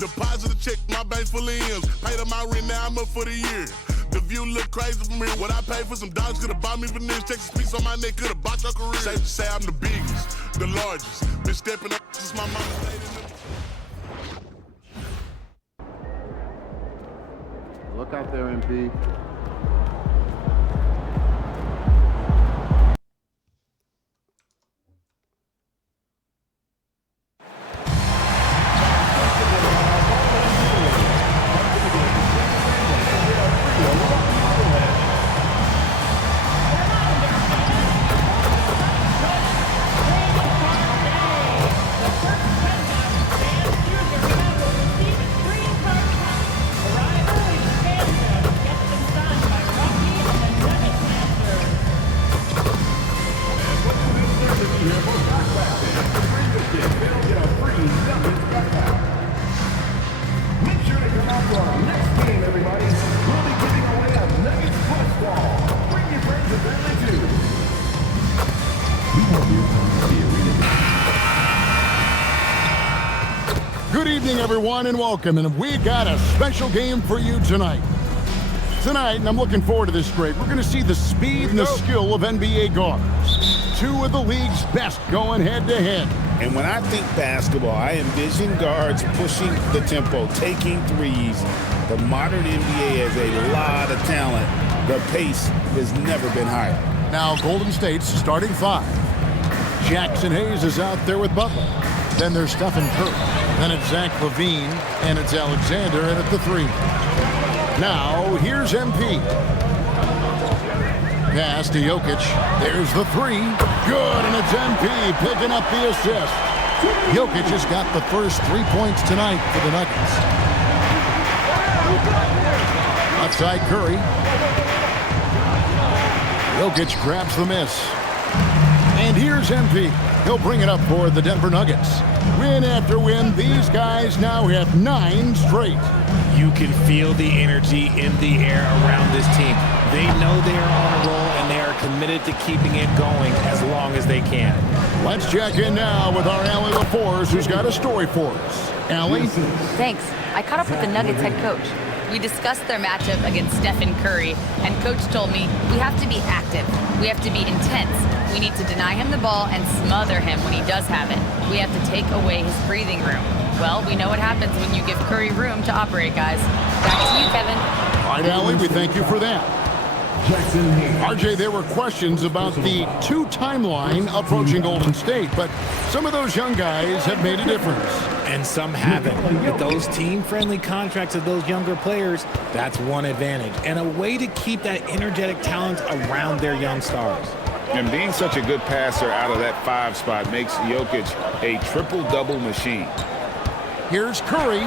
Deposit a check, my bank full of M's. Paid up my rent, now I'm up for the year. The view look crazy from here. What I paid for some dogs could've bought me veneers. Texas piece on my neck could've bought your career. Safe to say I'm the biggest, the largest. Been stepping up since my mama stayed in the... Look out there, MP. Good evening, everyone, and welcome. And we got a special game for you tonight. Tonight, and I'm looking forward to this great, we're going to see the speed and the skill of NBA guards. Two of the league's best going head-to-head. And when I think basketball, I envision guards pushing the tempo, taking threes. The modern NBA has a lot of talent. The pace has never been higher. Now, Golden State's starting five. Jackson Hayes is out there with Butler. Then there's Stephen Curry. Then it's Zach LaVine, and it's Alexander in at the three. Now, here's MP. Pass to Jokic. There's the three. Good, and it's MP picking up the assist. Jokic has got the first 3 points tonight for the Nuggets. Outside Curry. Jokic grabs the miss. And here's MP. He'll bring it up for the Denver Nuggets. Win after win, these guys now have 9 straight. You can feel the energy in the air around this team. They know they are on a roll, and they are committed to keeping it going as long as they can. Let's check in now with our Allie LaForce, who's got a story for us. Allie? Thanks. I caught up with the Nuggets head coach. We discussed their matchup against Stephen Curry, and Coach told me we have to be active. We have to be intense. We need to deny him the ball and smother him when he does have it. We have to take away his breathing room. Well, we know what happens when you give Curry room to operate, guys. Back to you, Kevin. All right, Allie, we thank you for that. RJ, there were questions about the 2 timeline approaching Golden State, but some of those young guys have made a difference. And some haven't. With those team-friendly contracts of those younger players, that's one advantage. And a way to keep that energetic talent around their young stars. And being such a good passer out of that 5 spot makes Jokic a triple-double machine. Here's Curry.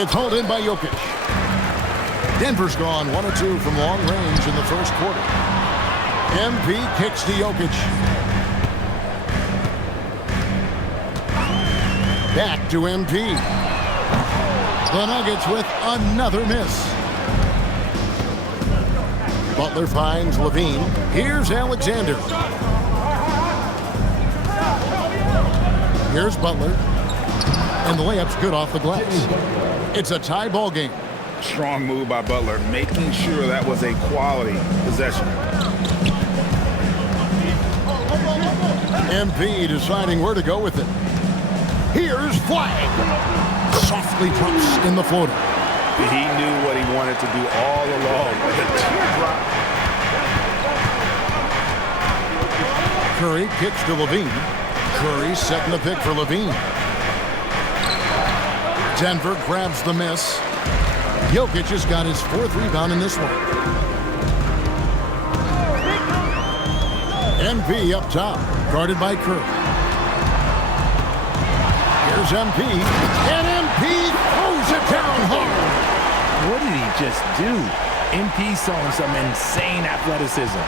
It's hauled in by Jokic. Denver's gone 1 of 2 from long range in the first quarter. MP kicks to Jokic. Back to MP. The Nuggets with another miss. Butler finds LaVine. Here's Alexander. Here's Butler. And the layup's good off the glass. It's a tie ball game. Strong move by Butler, making sure that was a quality possession. MP deciding where to go with it. Here's Flag. Softly drops in the floater. He knew what he wanted to do all along. Curry kicks to LaVine. Curry setting the pick for LaVine. Denver grabs the miss. Jokic has got his 4th rebound in this one. MP up top, guarded by Curry. Here's MP, and MP throws it down hard. What did he just do? MP showing some insane athleticism.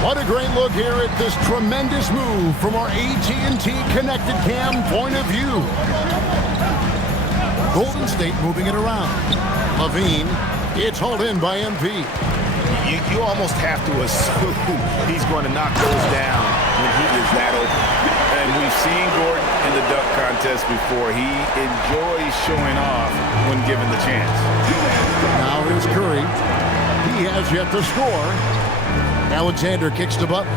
What a great look here at this tremendous move from our AT&T Connected Cam point of view. Golden State moving it around. LaVine, it's hauled in by MP. You almost have to assume he's going to knock those down when he is that open. And we've seen Gordon in the dunk contest before. He enjoys showing off when given the chance. Now here's Curry. He has yet to score. Alexander kicks to Butler.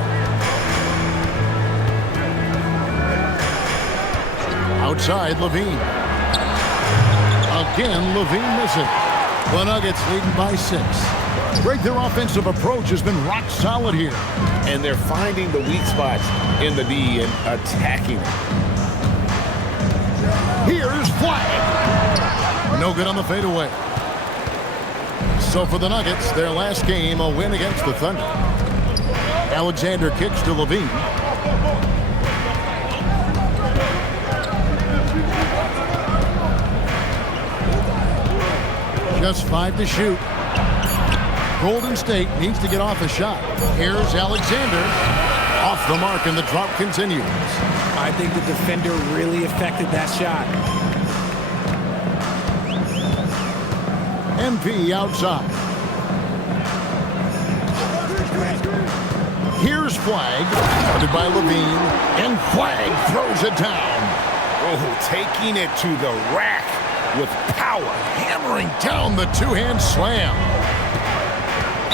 Outside, Levine. Again, Levine missing. The Nuggets leading by 6. Greg, their offensive approach has been rock solid here. And they're finding the weak spots in the D and attacking it. Here's Flag. No good on the fadeaway. So for the Nuggets, their last game, a win against the Thunder. Alexander kicks to Levine. Just 5 to shoot. Golden State needs to get off a shot. Here's Alexander. Off the mark, and the drop continues. I think the defender really affected that shot. MP outside. Here's Flag. Guarded by Levine. And Flag throws it down. Oh, taking it to the rack with power. Hammering down the two-hand slam.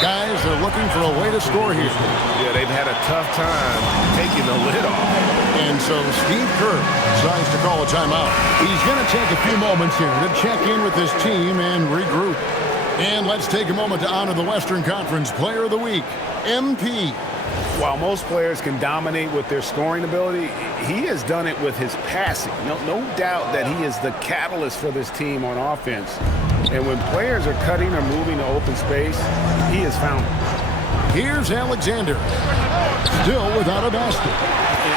Guys are looking for a way to score here. Yeah, they've had a tough time taking the lid off. And so Steve Kerr decides to call a timeout. He's going to take a few moments here to check in with his team and regroup. And let's take a moment to honor the Western Conference Player of the Week, MP. While most players can dominate with their scoring ability, he has done it with his passing. No doubt that he is the catalyst for this team on offense. And when players are cutting or moving to open space, he has found it. Here's Alexander. Still without a basket.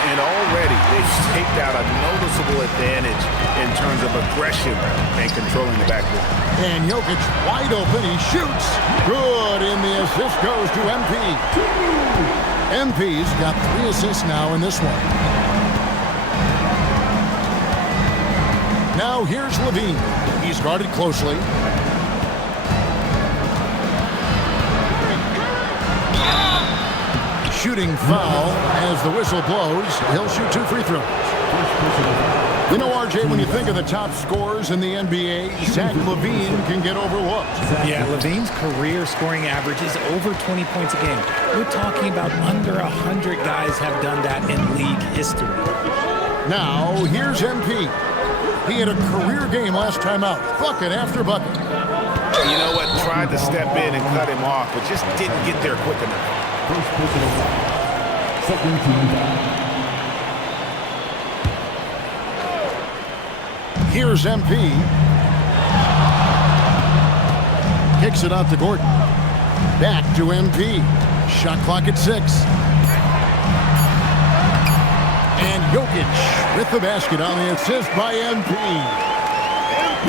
And already they've staked out a noticeable advantage in terms of aggression and controlling the backcourt. And Jokic wide open. He shoots. Good. And the assist goes to MP. MP's got 3 assists now in this one. Now here's Levine. He's guarded closely. Shooting foul as the whistle blows. He'll shoot 2 free throws. You know, RJ, when you think of the top scorers in the NBA, Zach LaVine can get overlooked. Yeah, LaVine's career scoring average is over 20 points a game. We're talking about under 100 guys have done that in league history. Now, here's MP. He had a career game last time out, bucket after bucket. You know what? Tried to step in and cut him off, but just didn't get there quick enough. First personal foul. Second team foul. Here's MP. Kicks it out to Gordon. Back to MP. Shot clock at 6. And Jokic with the basket on the assist by MP.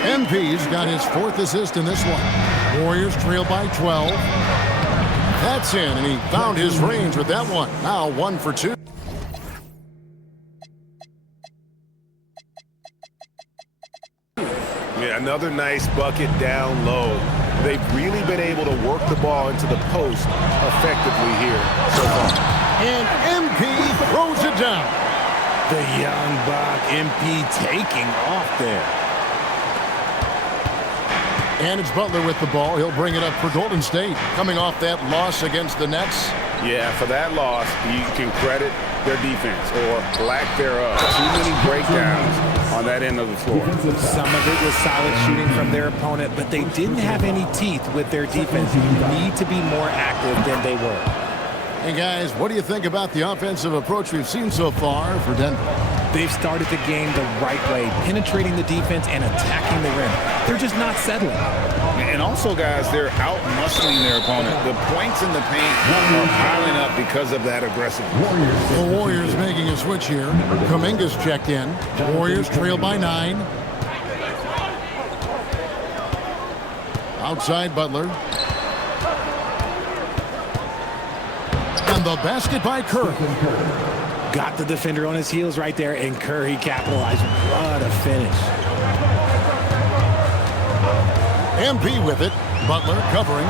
MP's got his 4th assist in this one. Warriors trail by 12. That's in, and he found his range with that one. Now 1 for 2. Yeah, another nice bucket down low. They've really been able to work the ball into the post effectively here so far. And MP throws it down. The young buck, MP taking off there. And it's Butler with the ball. He'll bring it up for Golden State. Coming off that loss against the Nets. Yeah, for that loss, you can credit their defense or lack thereof. Too many breakdowns on that end of the floor. Some of it was solid shooting from their opponent, but they didn't have any teeth with their defense. You need to be more active than they were. Hey, guys, what do you think about the offensive approach we've seen so far for Denver? They've started the game the right way, penetrating the defense and attacking the rim. They're just not settling. And also, guys, they're out-muscling their opponent. The points in the paint are piling up because of that aggressiveness. The Warriors making a switch here. Kuminga's checked in. Warriors trail by 9. Outside Butler. And the basket by Curry. Got the defender on his heels right there, and Curry capitalized. What a finish. MP with it. Butler covering.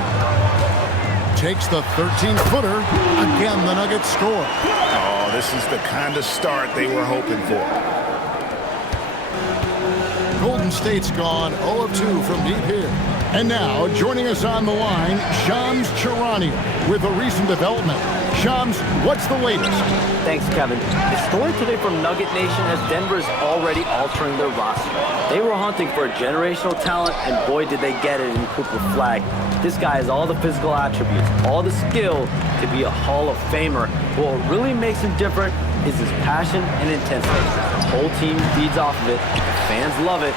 Takes the 13-footer. Again, the Nuggets score. Oh, this is the kind of start they were hoping for. Golden Golden State's gone 0 of 2 from deep here. And now, joining us on the line, Shams Charania with a recent development. Shams, what's the latest? Thanks, Kevin. The story today from Nugget Nation has Denver's already altering their roster. They were hunting for a generational talent, and boy, did they get it in Cooper Flag. This guy has all the physical attributes, all the skill to be a Hall of Famer. But what really makes him different is his passion and intensity. The whole team feeds off of it. The fans love it.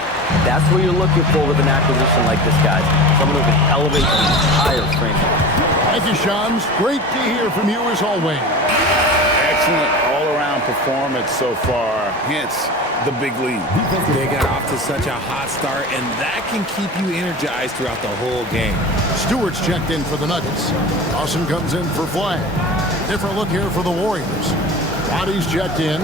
That's what you're looking for with an acquisition like this, guys. Someone who can elevate the entire franchise. Thank you, Shams. Great to hear from you as always. Excellent all-around performance so far, hence the big lead. They got off to such a hot start, and that can keep you energized throughout the whole game. Stewart's checked in for the Nuggets. Dawson comes in for Flag. Different look here for the Warriors. Roddy's checked in.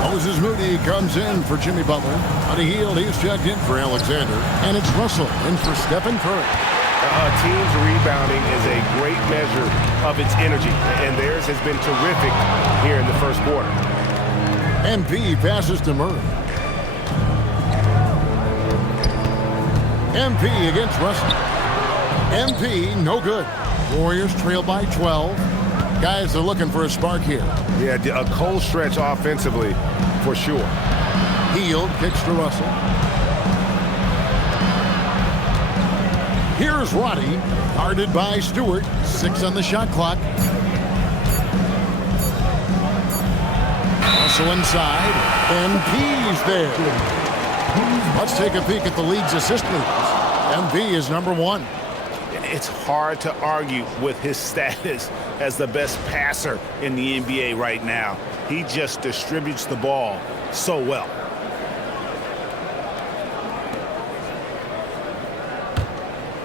Moses Moody comes in for Jimmy Butler. On the heel, he's checked in for Alexander. And it's Russell in for Stephen Curry. A team's rebounding is a great measure of its energy, and theirs has been terrific here in the first quarter. MP passes to Murray. MP against Russell. MP, no good. Warriors trail by 12. Guys are looking for a spark here. Yeah, a cold stretch offensively, for sure. Hield kicks to Russell. Here's Roddy, guarded by Stewart. 6 on the shot clock. Russell inside, and P's there. Let's take a peek at the league's assist leaders. MV is number 1. It's hard to argue with his status as the best passer in the NBA right now. He just distributes the ball so well.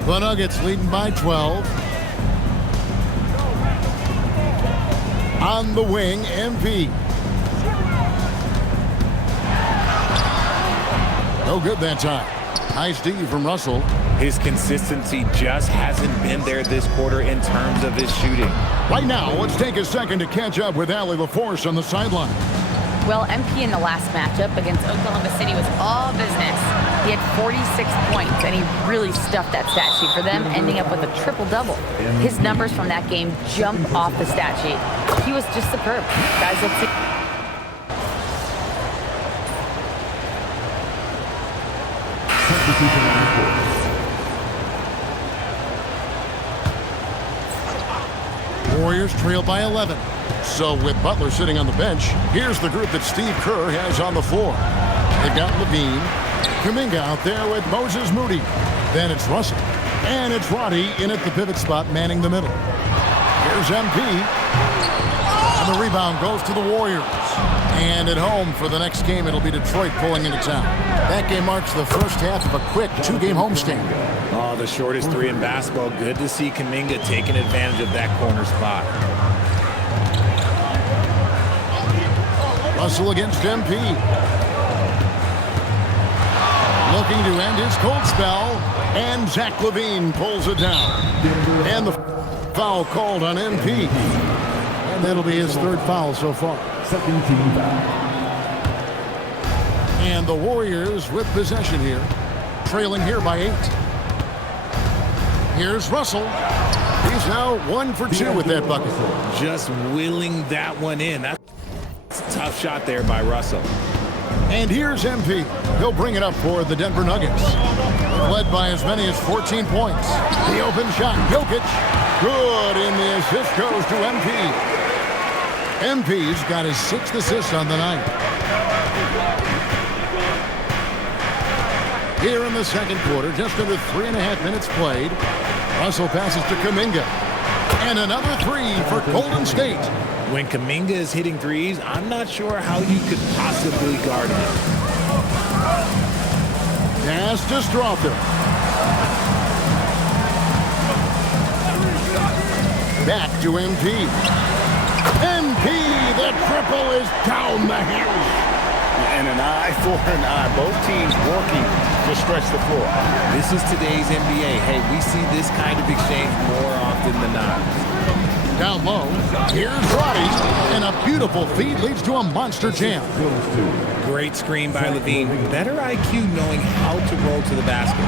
The Nuggets leading by 12. On the wing, MP. No good that time. Nice D from Russell. His consistency just hasn't been there this quarter in terms of his shooting. Right now, let's take a second to catch up with Allie LaForce on the sideline. Well, MP in the last matchup against Oklahoma City was all business. He had 46 points, and he really stuffed that stat sheet for them, ending up with a triple-double. His numbers from that game jump off the stat sheet. He was just superb. Guys, let's see. Warriors trail by 11. So with Butler sitting on the bench, here's the group that Steve Kerr has on the floor. They've got Levine, Kuminga out there with Moses Moody. Then it's Russell. And it's Roddy in at the pivot spot, manning the middle. Here's MP. And the rebound goes to the Warriors. And at home for the next game, it'll be Detroit pulling into town. That game marks the first half of a quick 2-game homestand. Oh, the shortest 3 in basketball. Good to see Kuminga taking advantage of that corner spot. Russell against MP. Looking to end his cold spell. And Zach LaVine pulls it down. And the foul called on MP. And that'll be his 3rd foul so far. Second team foul. And the Warriors with possession here. Trailing here by 8. Here's Russell. He's now 1 for 2 with that bucket. Just willing that one in. That's a tough shot there by Russell. And here's MP. He'll bring it up for the Denver Nuggets. Led by as many as 14 points. The open shot, Jokic. Good, and the assist goes to MP. MP's got his 6th assist on the night. Here in the second quarter, just under 3.5 minutes played. Russell passes to Kuminga. And another 3 for Golden State. When Kuminga is hitting threes, I'm not sure how you could possibly guard him. Pass to Strother. Back to MP. MP, the triple is down the hill. And an eye for an eye. Both teams working to stretch the floor. This is today's NBA. Hey, we see this kind of exchange more often than not. Down low, here's Roddy, and a beautiful feed leads to a monster jam. Great screen by Levine. Better IQ knowing how to roll to the basket.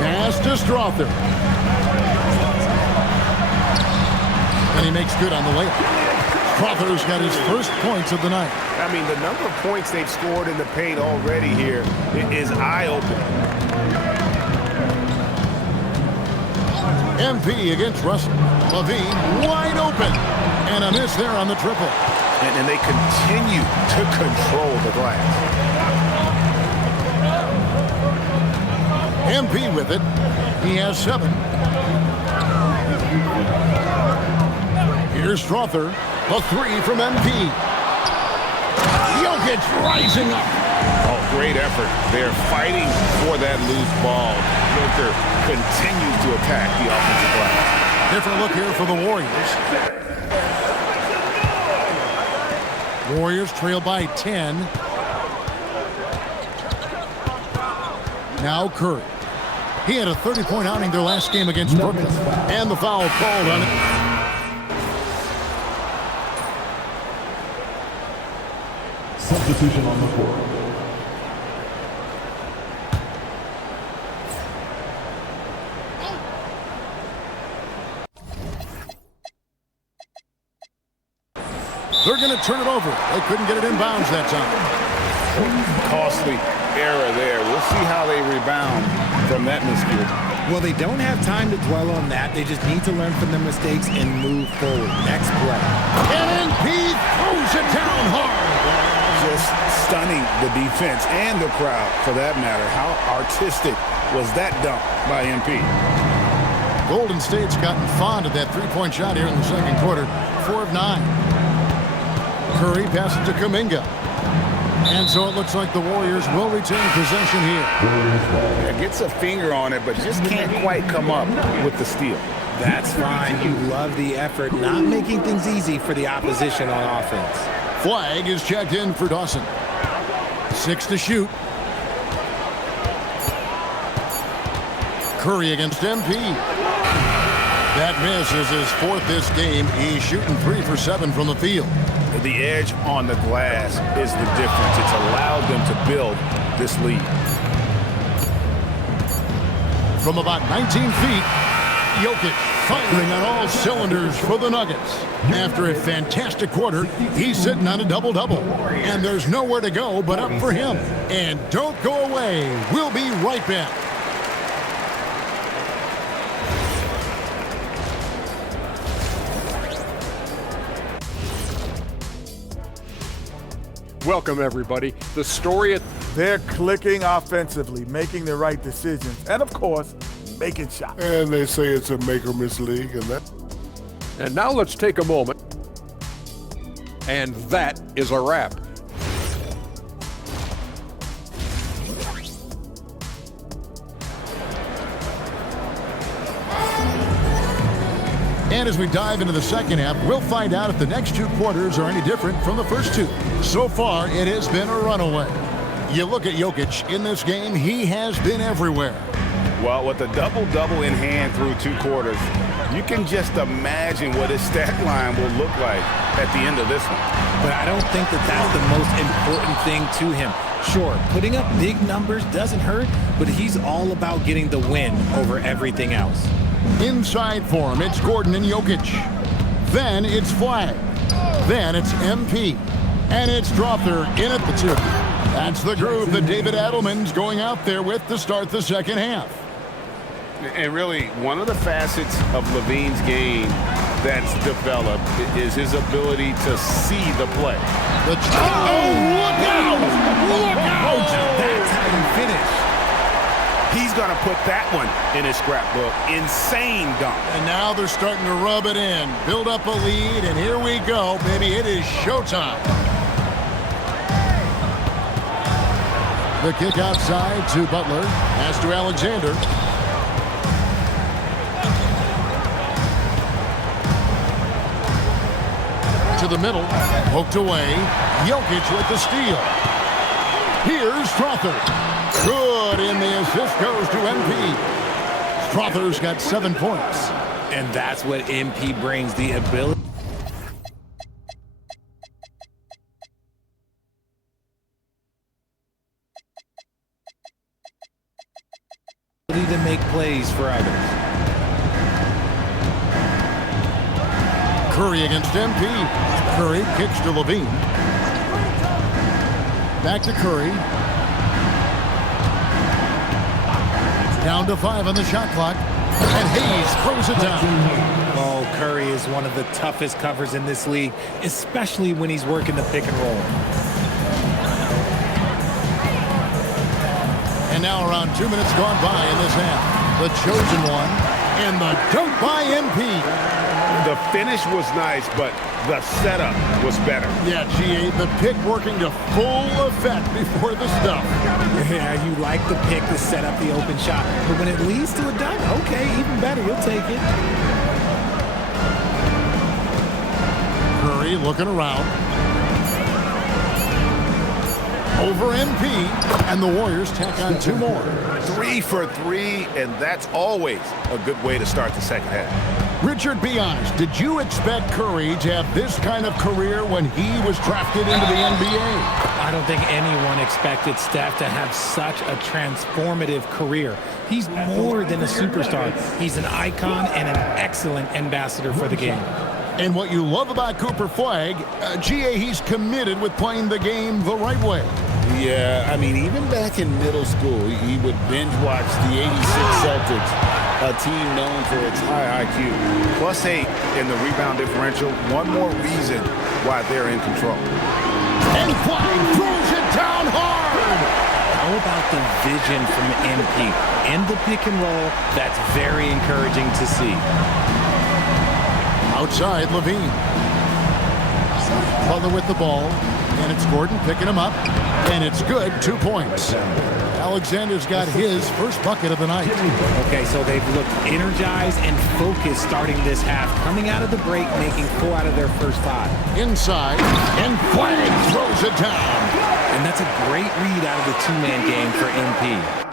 Pass to Strother. And he makes good on the layup. Strother's got his first points of the night. I mean, the number of points they've scored in the paint already here is eye-opening. MP against Russell. Levine wide open. And a miss there on the triple. And they continue to control the glass. MP with it. He has 7. Here's Strother. A 3 from MP. Jokic rising up. Oh, great effort. They're fighting for that loose ball. Joker continues to attack the offensive glass. Different look here for the Warriors. Warriors trail by 10. Now Curry. He had a 30-point outing their last game against Brooklyn. And the foul called on it. Substitution on the court. They're going to turn it over. They couldn't get it in bounds that time. Costly error there. We'll see how they rebound from that miscue. Well, they don't have time to dwell on that. They just need to learn from their mistakes and move forward. Next play. And MP throws it down hard. Just stunning the defense and the crowd, for that matter. How artistic was that dunk by MP? Golden State's gotten fond of that three-point shot here in the second quarter. 4 of 9. Curry passes to Kuminga. And so it looks like the Warriors will retain possession here. Yeah, gets a finger on it, but just can't quite come up with the steal. That's fine. You love the effort, not making things easy for the opposition on offense. Flag is checked in for Dawson. 6 to shoot. Curry against MP. That miss is his 4th this game. He's shooting 3 for 7 from the field. The edge on the glass is the difference. It's allowed them to build this lead. From about 19 feet, Jokic firing on all cylinders for the Nuggets. After a fantastic quarter, he's sitting on a double-double. And there's nowhere to go but up for him. And don't go away. We'll be right back. Welcome, everybody. The story at... They're clicking offensively, making the right decisions, and of course, making shots. And they say it's a make-or-miss league, And now let's take a moment. And that is a wrap. And as we dive into the second half, we'll find out if the next 2 quarters are any different from the first 2. So far, it has been a runaway. You look at Jokic in this game, he has been everywhere. Well, with a double-double in hand through 2 quarters, you can just imagine what his stat line will look like at the end of this one. But I don't think that that's the most important thing to him. Sure, putting up big numbers doesn't hurt, but he's all about getting the win over everything else. Inside for him, it's Gordon and Jokic. Then it's Flag. Then it's MP. And it's Strother in at the 2. That's the groove that David Adelman's going out there with to start the second half. And really, one of the facets of Levine's game that's developed is his ability to see the play. Look out! Look out! That's how you finish. He's going to put that one in his scrapbook. Insane dunk. And now they're starting to rub it in. Build up a lead, and here we go, baby. It is showtime. The kick outside to Butler. Pass to Alexander. To the middle. Poked away. Jokic with the steal. Here's Strother. Good, and the assist goes to MP. Strother's got 7 points. And that's what MP brings, the ability to make plays for others. Curry against MP. Curry kicks to Levine. Back to Curry. Down to 5 on the shot clock. And Hayes throws it down. Oh, Curry is one of the toughest covers in this league, especially when he's working the pick and roll. And now around 2 minutes gone by in this half. The chosen one. And the dunk by MP. The finish was nice, but the setup was better. Yeah, GA, the pick working to full effect before the stuff. Yeah, you like the pick to set up the open shot. But when it leads to a dunk, okay, even better. You'll take it. Curry looking around. Over MP, and the Warriors tack on 2 more. 3 for 3, and that's always a good way to start the second half. Richard, be honest, did you expect Curry to have this kind of career when he was drafted into the NBA? I don't think anyone expected Steph to have such a transformative career. He's more than a superstar. He's an icon and an excellent ambassador for the game. And what you love about Cooper Flagg, GA, he's committed with playing the game the right way. Yeah, I mean, even back in middle school, he would binge watch the '86 Celtics, a team known for its high IQ. +8 in the rebound differential. One more reason why they're in control. And Flagg throws it down hard. How about the vision from MP? In the pick and roll, that's very encouraging to see. Outside, Levine. Butler with the ball, and it's Gordon picking him up, and it's good, 2 points. Alexander's got his first bucket of the night. Okay, so they've looked energized and focused starting this half, coming out of the break, making 4 out of their first 5. Inside, and Flagg throws it down. And that's a great read out of the 2-man game for MP.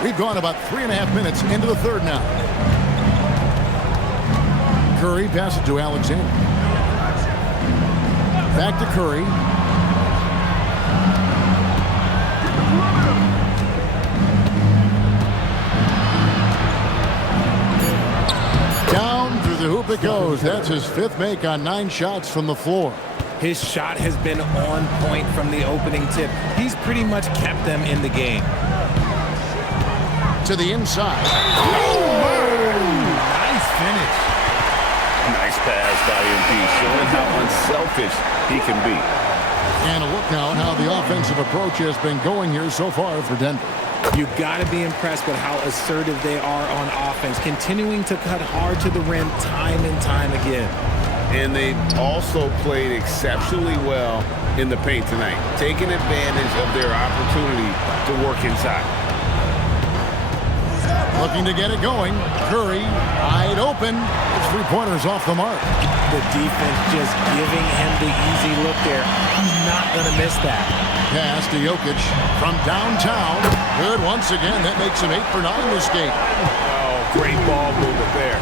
We've gone about 3.5 minutes into the third now. Curry passes to Alexander. Back to Curry. Down through the hoop it goes. That's his 5th make on 9 shots from the floor. His shot has been on point from the opening tip. He's pretty much kept them in the game. To the inside. Nice finish. Nice pass by MP, showing how unselfish he can be. And a look now at how the offensive approach has been going here so far for Denver. You've got to be impressed with how assertive they are on offense, continuing to cut hard to the rim time and time again. And they've also played exceptionally well in the paint tonight, taking advantage of their opportunity to work inside. Looking to get it going. Curry, wide open. His 3-pointer's off the mark. The defense just giving him the easy look there. He's not going to miss that. Pass to Jokic from downtown. Good once again. That makes him 8 for 9 this game. Oh, great ball movement there.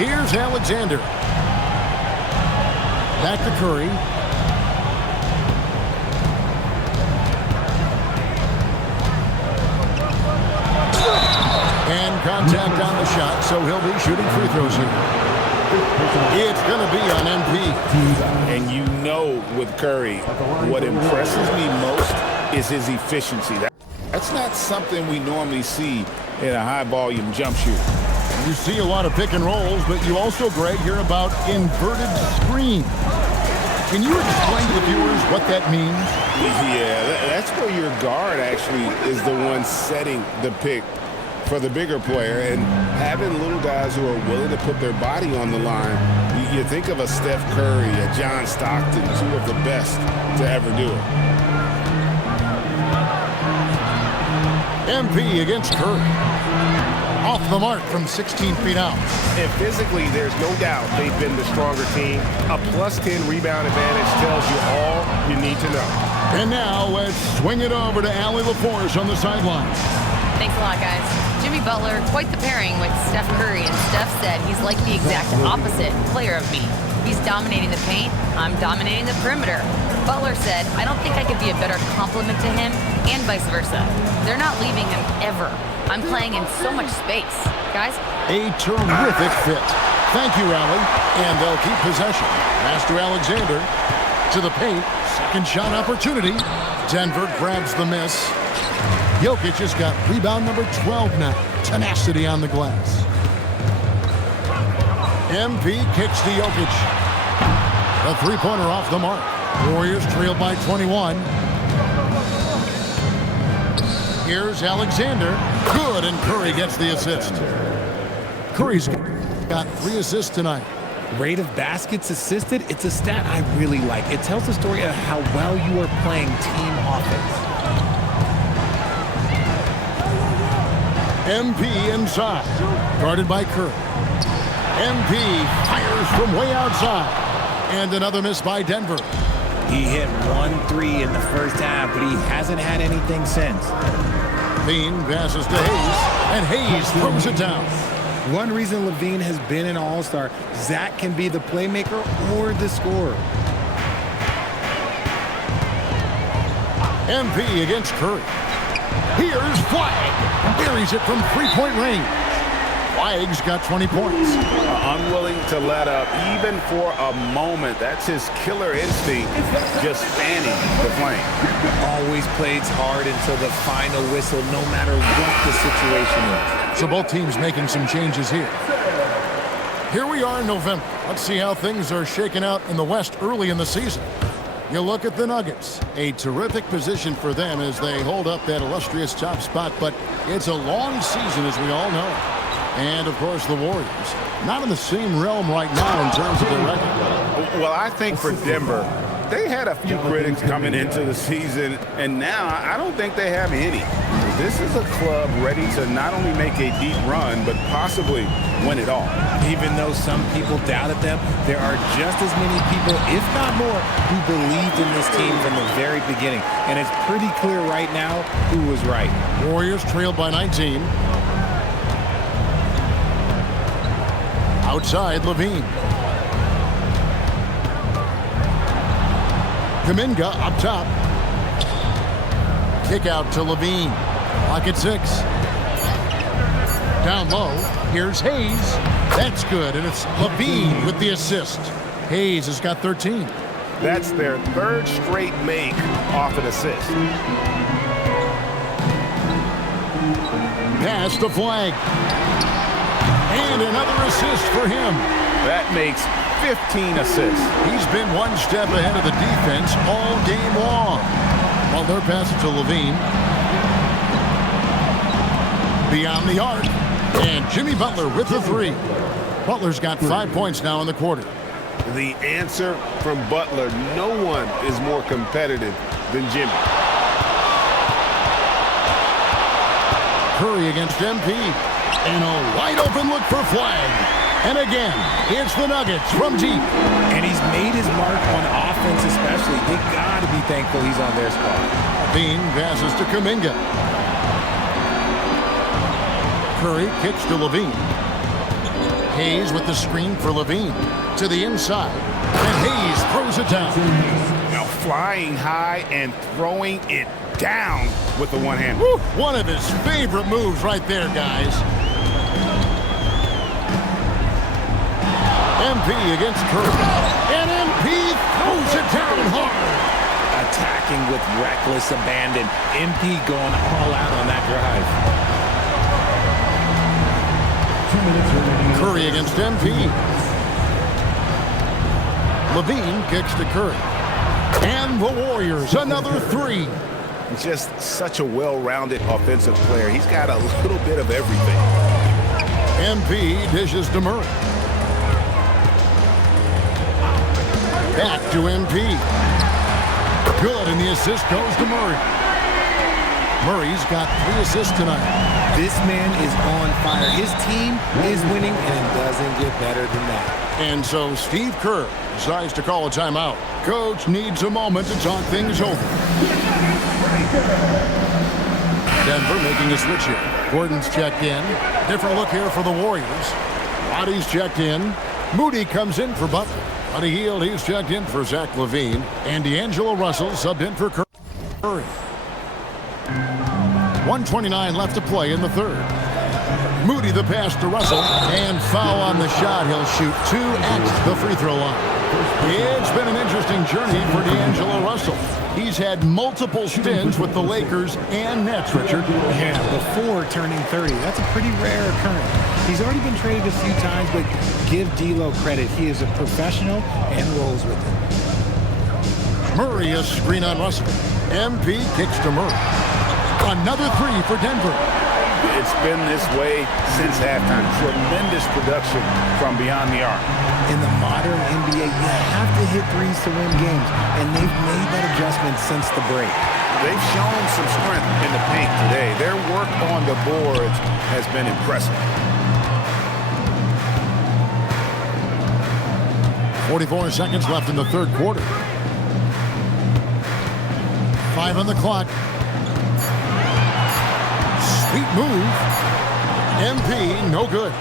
Here's Alexander. Back to Curry. And contact on the shot, so he'll be shooting free throws here. It's going to be on MP. And you know with Curry, what impresses me most is his efficiency. That's not something we normally see in a high-volume jump shooter. You see a lot of pick and rolls, but you also, Greg, hear about inverted screen. Can you explain to the viewers what that means? Yeah, that's where your guard actually is the one setting the pick for the bigger player, and having little guys who are willing to put their body on the line. You think of a Steph Curry, a John Stockton, 2 of the best to ever do it. MP against Curry. Off the mark from 16 feet out. And physically, there's no doubt they've been the stronger team. A +10 rebound advantage tells you all you need to know. And now let's swing it over to Allie LaForce on the sideline. Thanks a lot, guys. Jimmy Butler, quite the pairing with Steph Curry, and Steph said he's like the exact opposite player of me. He's dominating the paint, I'm dominating the perimeter. Butler said, I don't think I could be a better complement to him, and vice versa. They're not leaving him ever. I'm playing in so much space. Guys? A terrific fit. Thank you, Allie. And they'll keep possession. Pass to Alexander. To the paint. Second shot opportunity. Denver grabs the miss. Jokic has got rebound number 12 now. Tenacity on the glass. MP kicks to Jokic. A three-pointer off the mark. Warriors trail by 21. Here's Alexander. Good, and Curry gets the assist. Curry's got 3 assists tonight. Rate of baskets assisted, it's a stat I really like. It tells the story of how well you are playing team offense. MP inside. Guarded by Curry. MP fires from way outside. And another miss by Denver. He hit 1-3 in the first half, but he hasn't had anything since. Levine passes to Hayes, and Hayes throws it down. One reason Levine has been an all-star, Zach can be the playmaker or the scorer. MP against Curry. Here's Flag. Buries it from three-point range. Flag's got 20 points. Unwilling to let up, even for a moment. That's his killer instinct, just fanning the flame. Always plays hard until the final whistle, no matter what the situation is. So both teams making some changes here. Here we are in November. Let's see how things are shaking out in the West early in the season. You look at the Nuggets. A terrific position for them as they hold up that illustrious top spot, but it's a long season, as we all know. And, of course, the Warriors. Not in the same realm right now in terms of their record. Well, I think for Denver, they had a few critics coming into the season, and now I don't think they have any. This is a club ready to not only make a deep run, but possibly win it all. Even though some people doubted them, there are just as many people, if not more, who believed in this team from the very beginning. And it's pretty clear right now who was right. Warriors trailed by 19. Outside, Levine. Kuminga up top. Kick out to Levine. Clock at 6. Down low. Here's Hayes. That's good, and it's Levine with the assist. Hayes has got 13. That's their third straight make off an assist. Pass to Flag. And another assist for him. That makes 15 assists. He's been one step ahead of the defense all game long. While they're passing to Levine. Beyond the arc. And Jimmy Butler with the 3. Butler's got 5 points now in the quarter. The answer from Butler, no one is more competitive than Jimmy. Curry against MP. And a wide open look for Flag. And again, it's the Nuggets from deep. And he's made his mark on offense especially. They got to be thankful he's on their squad. Bean passes to Kuminga. Curry kicks to Levine. Hayes with the screen for Levine. To the inside. And Hayes throws it down. Now flying high and throwing it down with the one hand. Woo, one of his favorite moves right there, guys. MP against Curry. And MP throws it down hard. Attacking with reckless abandon. MP going all out on that drive. 2 minutes remaining. Curry against MP. Levine kicks to Curry. And the Warriors, another 3. Just such a well-rounded offensive player. He's got a little bit of everything. MP dishes to Murray. Back to MP. Good, and the assist goes to Murray. Murray's got 3 assists tonight. This man is on fire. His team is winning, and it doesn't get better than that. And so Steve Kerr decides to call a timeout. Coach needs a moment to talk things over. Denver making a switch here. Gordon's checked in. Different look here for the Warriors. Roddy's checked in. Moody comes in for Butler. Buddy Hield, he's checked in for Zach LaVine. And D'Angelo Russell subbed in for Curry. 1:29 left to play in the third. Moody the pass to Russell. And foul on the shot. He'll shoot 2 at the free throw line. It's been an interesting journey for D'Angelo Russell. He's had multiple stints with the Lakers and Nets, Richard. Yeah, before turning 30. That's a pretty rare occurrence. He's already been traded a few times, but give D'Lo credit. He is a professional and rolls with it. Murray a screen on Russell. MP kicks to Murray. Another 3 for Denver. It's been this way since halftime. Tremendous production from beyond the arc. In the modern NBA, you have to hit threes to win games, and they've made that adjustment since the break. They've shown some strength in the paint today. Their work on the boards has been impressive. 44 seconds left in the third quarter. 5 on the clock. Sweet move. MP, no good.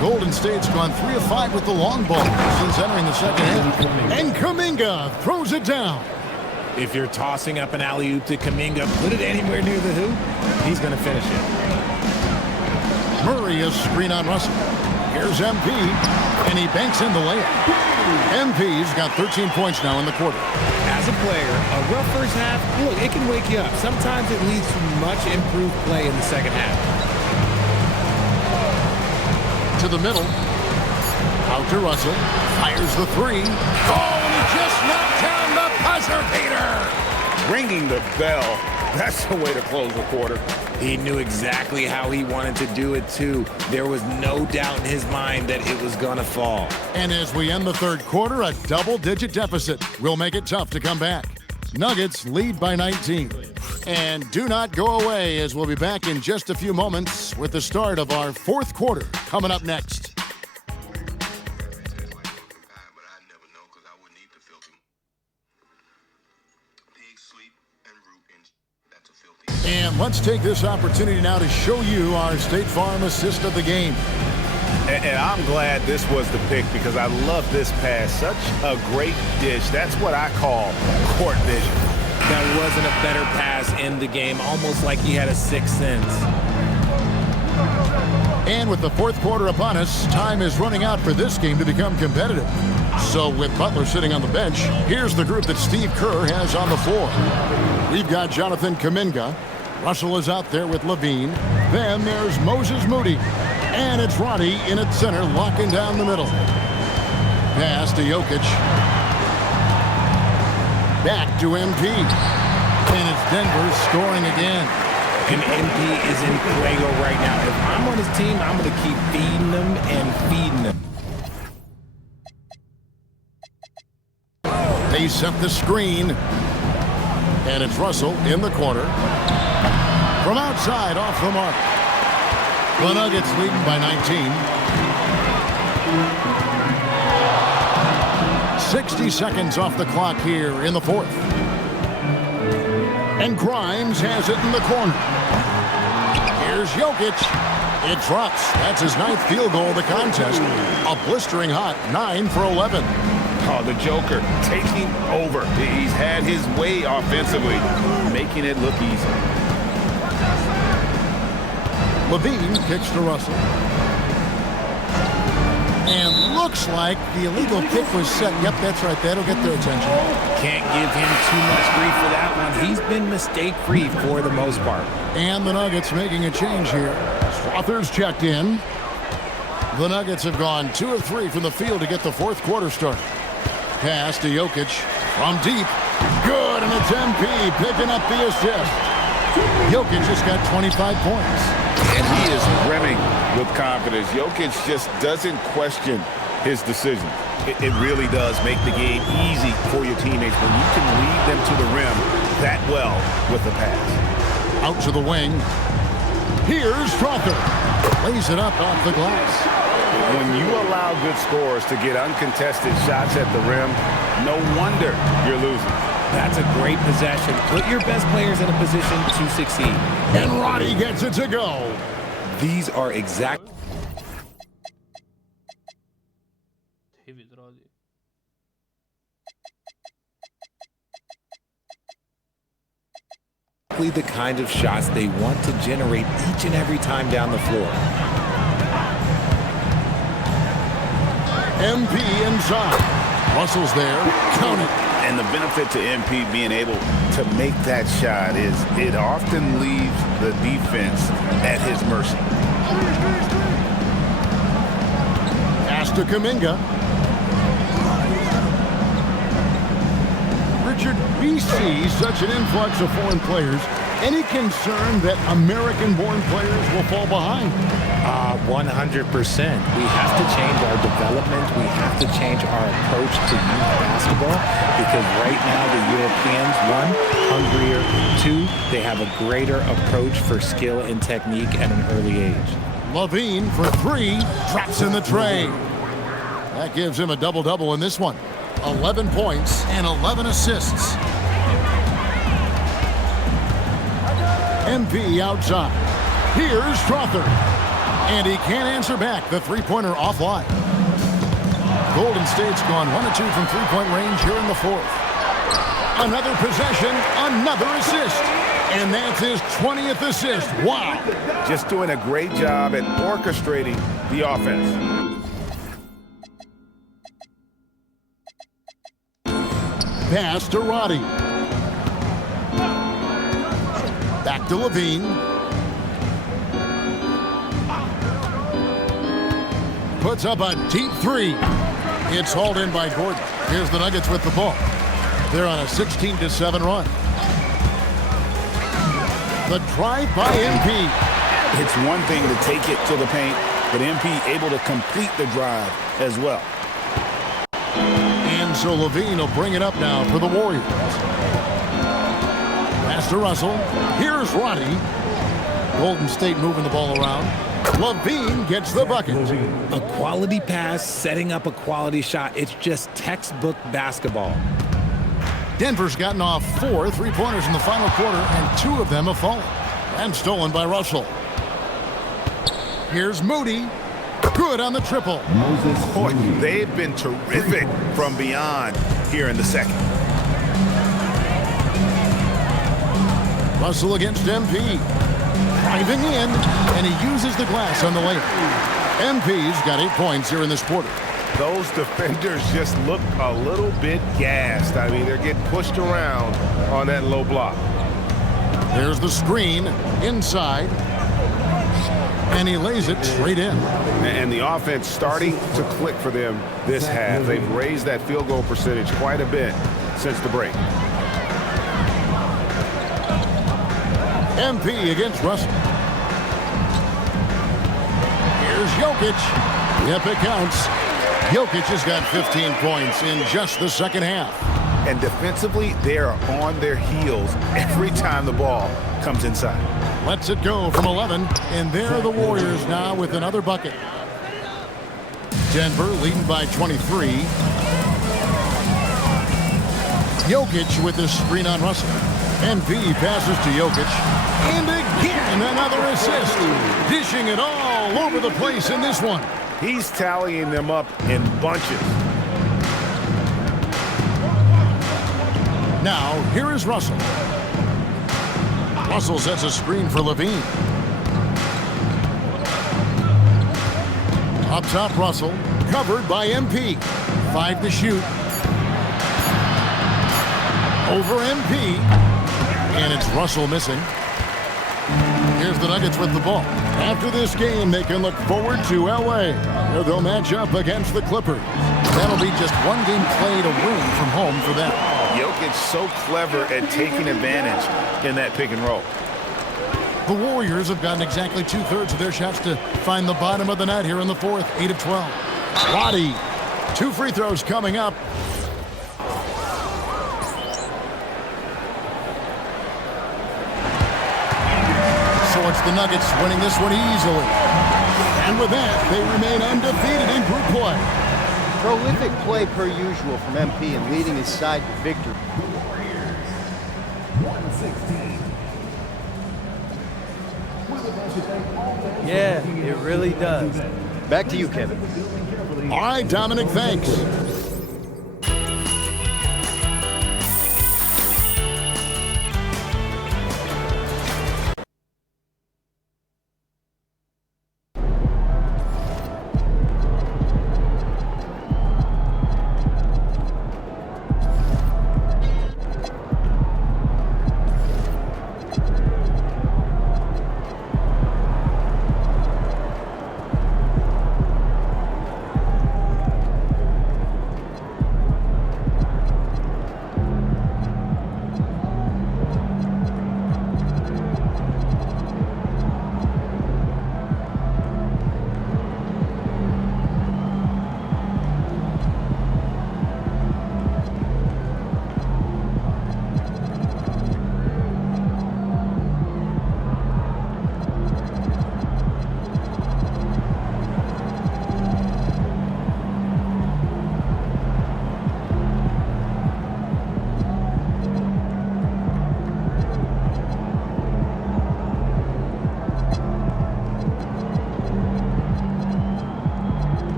Golden State's gone 3 of 5 with the long ball since entering the second half. And Kuminga throws it down. If you're tossing up an alley-oop to Kuminga, put it anywhere near the hoop, he's going to finish it. Murray a screen on Russell. Here's MP, and he banks in the layup. MP's got 13 points now in the quarter. As a player, a rough first half, look, it can wake you up. Sometimes it leads to much improved play in the second half. To the middle. Out to Russell. Fires the 3. Oh, and he just knocked down the buzzer beater. Ringing the bell. That's the way to close the quarter. He knew exactly how he wanted to do it, too. There was no doubt in his mind that it was going to fall. And as we end the third quarter, a double-digit deficit will make it tough to come back. Nuggets lead by 19. And do not go away, as we'll be back in just a few moments with the start of our fourth quarter coming up next. And let's take this opportunity now to show you our State Farm assist of the game. And I'm glad this was the pick because I love this pass. Such a great dish. That's what I call court vision. That wasn't a better pass in the game, almost like he had a sixth sense. And with the fourth quarter upon us, time is running out for this game to become competitive. So with Butler sitting on the bench, here's the group that Steve Kerr has on the floor. We've got Jonathan Kuminga. Russell is out there with LaVine. Then there's Moses Moody. And it's Roddy in at center, locking down the middle. Pass to Jokic. Back to MP. And it's Denver scoring again. And MP is in fuego right now. If I'm on his team, I'm going to keep feeding them and feeding them. They set the screen. And it's Russell in the corner. From outside, off the mark. The Nuggets leading by 19. 60 seconds off the clock here in the fourth. And Grimes has it in the corner. Here's Jokic. It drops. That's his 9th field goal of the contest. A blistering hot 9 for 11. Oh, the Joker taking over. He's had his way offensively, making it look easy. LaVine kicks to Russell. And looks like the illegal kick was set. Yep, that's right. That'll get their attention. Can't give him too much grief for that one. He's been mistake-free for the most part. And the Nuggets making a change here. Slaughter's checked in. The Nuggets have gone 2 of 3 from the field to get the fourth quarter started. Pass to Jokic from deep. Good, and it's MP picking up the assist. Jokic just got 25 points. And he is brimming with confidence. Jokic just doesn't question his decision. It really does make the game easy for your teammates when you can lead them to the rim that well with the pass. Out to the wing. Here's Strother. Lays it up off the glass. When you allow good scorers to get uncontested shots at the rim, no wonder you're losing. That's a great possession. Put your best players in a position to succeed. And Roddy gets it to go. These are exactly the kind of shots they want to generate each and every time down the floor. MP inside. Russell's there. Count it. And the benefit to MP being able to make that shot is it often leaves the defense at his mercy. Pass to Kuminga. Richard, we see such an influx of foreign players. Any concern that American-born players will fall behind? 100%. We have to change our development. We have to change our approach to youth basketball because right now the Europeans, 1, hungrier, 2, they have a greater approach for skill and technique at an early age. Levine for 3, traps in the tray. That gives him a double-double in this one. 11 points and 11 assists. MP outside. Here's Strother. And he can't answer back. The three-pointer offline. Golden State's gone 1 of 2 from three-point range here in the fourth. Another possession, another assist. And that's his 20th assist. Wow. Just doing a great job at orchestrating the offense. Pass to Roddy. Back to Levine. Puts up a deep 3. It's hauled in by Gordon. Here's the Nuggets with the ball. They're on a 16-7 run. The drive by MP. It's one thing to take it to the paint, but MP able to complete the drive as well. And so Levine will bring it up now for the Warriors. Pass to Russell. Here's Roddy. Golden State moving the ball around. Levine gets the bucket. A quality pass, setting up a quality shot. It's just textbook basketball. Denver's gotten off 4 three-pointers in the final quarter, and 2 of them have fallen. And stolen by Russell. Here's Moody. Good on the triple. Boy, they've been terrific from beyond here in the second. Russell against MP. Driving in, and he uses the glass on the layup. MP's got 8 points here in this quarter. Those defenders just look a little bit gassed. I mean, they're getting pushed around on that low block. There's the screen inside. And he lays it straight in. And the offense starting to click for them this half. They've raised that field goal percentage quite a bit since the break. MP against Russell. Here's Jokic. Yep, it counts. Jokic has got 15 points in just the second half. And defensively, they are on their heels every time the ball comes inside. Lets it go from 11, and there are the Warriors now with another bucket. Denver leading by 23. Jokic with the screen on Russell. MP passes to Jokic. And again, another assist. Dishing it all over the place in this one. He's tallying them up in bunches. Now, here is Russell. Russell sets a screen for Levine. Up top, Russell. Covered by MP. 5 to shoot. Over MP. And it's Russell missing. Here's the Nuggets with the ball. After this game, they can look forward to L.A., where they'll match up against the Clippers. That'll be just one game played away from home for them. Jokic so clever at taking advantage in that pick and roll. The Warriors have gotten exactly 2/3 of their shots to find the bottom of the net here in the fourth, 8 of 12. Roddy 2 free throws coming up. So it's the Nuggets winning this one easily. And with that, they remain undefeated in group play. Prolific play per usual from MP and leading his side to victory. Yeah, it really does. Back to you, Kevin. All right, Dominic, thanks.